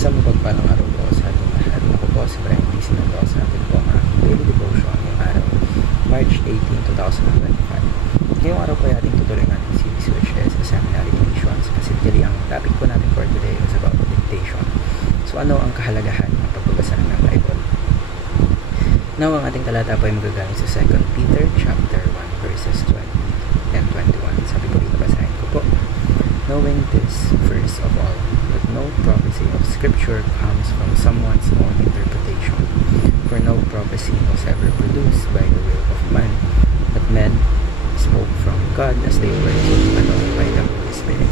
Isang mapagpalang araw po sa ating lahat. Ako po si Brian D. Sinando sa ating po ang daily devotion ngayong araw, March 18, 2025. Ngayong araw po ay ating tutuloy ng ating series which is the Seminary Nation. Specifically, ang topic po natin for today is about dictation. So ano ang kahalagahan ng pagbabasa ng Bible? Now, ang ating talata po ay magagamit sa 2 Peter chapter 1 verses 20 and 21. Sabi po dito, basahin ko po. Knowing this, first of all, that no prophecy of Scripture comes from someone's own interpretation. For no prophecy was ever produced by the will of man, but men spoke from God as they were told along by the Holy Spirit.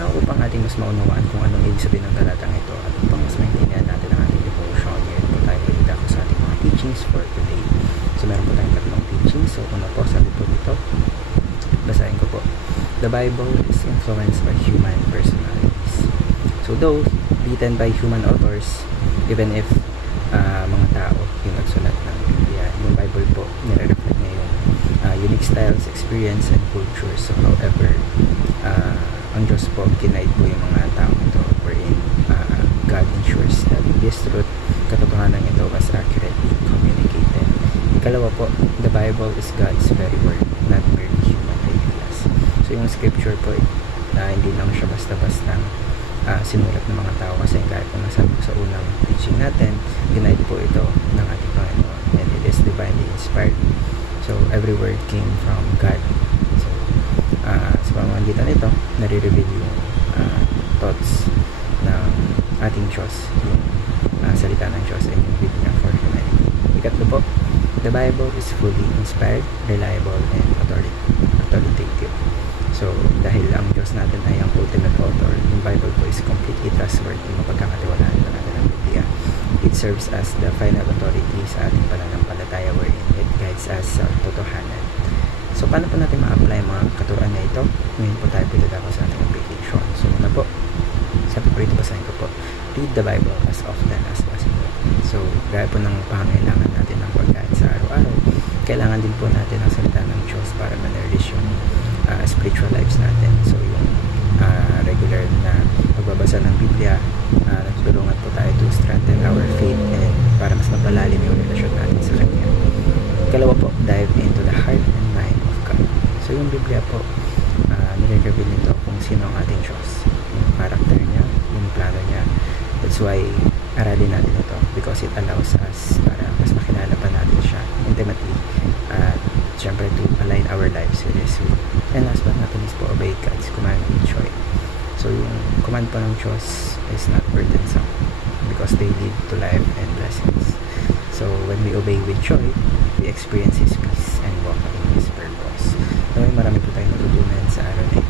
Now, upang ating mas maunawaan kung anong ibig sabihin ng talatang ito at upang mas maintindihan natin ang ating devotion, ngayon po tayo ilidako sa ating mga teachings for today. So, meron po tayong tatlong teachings. So, una po, sabi po dito, basahin ko po. The Bible is influenced by human personalities. So though written by human authors, even if mga tao yung nagsulat ng Biblia, yung Bible po nire-reflect niya yung unique styles, experience, and culture. So however, ang Diyos po kinaid po yung mga tao ito wherein God ensures that this truth, katotohanan ito was accurately communicated. Ikalawa po, the Bible is God's very word, not merely human ideas. So yung scripture po, hindi lang siya basta-basta sinulat ng mga tao kasi gaya po nasabi ko sa unang teaching natin, ginaid po ito ng ating Panginoon and it is divinely inspired. So every word came from God. So sa pamamagitan nito, nare-reveal yung thoughts ng ating Diyos, yung salita ng Diyos and yung Biblia for humanity. Ikatlo po, the Bible is fully inspired, reliable, and authoritative. So, dahil ang Diyos natin ay ang ultimate author, yung Bible po is completely trustworthy, mapagkakatiwalaan po natin ang Biblia. It serves as the final authority sa ating pananampalataya wherein it guides us sa totohanan. So, paano po natin ma-apply mga katuruan na ito? Ngayon po tayo pinadako sa ating application. So, muna po, sabi po ito, basahin ko po, read the Bible as often as possible. So, gaya po ng pangangailangan natin ng pagkain sa araw-araw, kailangan din po natin ang salita ng Diyos para ma-nourish yung spiritual lives natin. So yung regular na pagbabasa ng Biblia, natutulungan po tayo to strengthen our faith and para mas mapalalim yung relasyon natin sa Kanya. Ikalawa po, dive into the heart and mind of God. So yung Biblia po, nire-reveal nito kung sino ang ating Diyos, yung character niya, yung plano niya. That's why aralin natin ito because it allows us para mas makilala pa natin siya intimately at syempre to align our lives with His will. And last but not least po, obey God's command with joy. So yung command po ng Diyos is not burdensome because they lead to life and blessings. So when we obey with joy, we experience His peace and walk in His purpose. So marami po tayong natutunan sa araw na ito.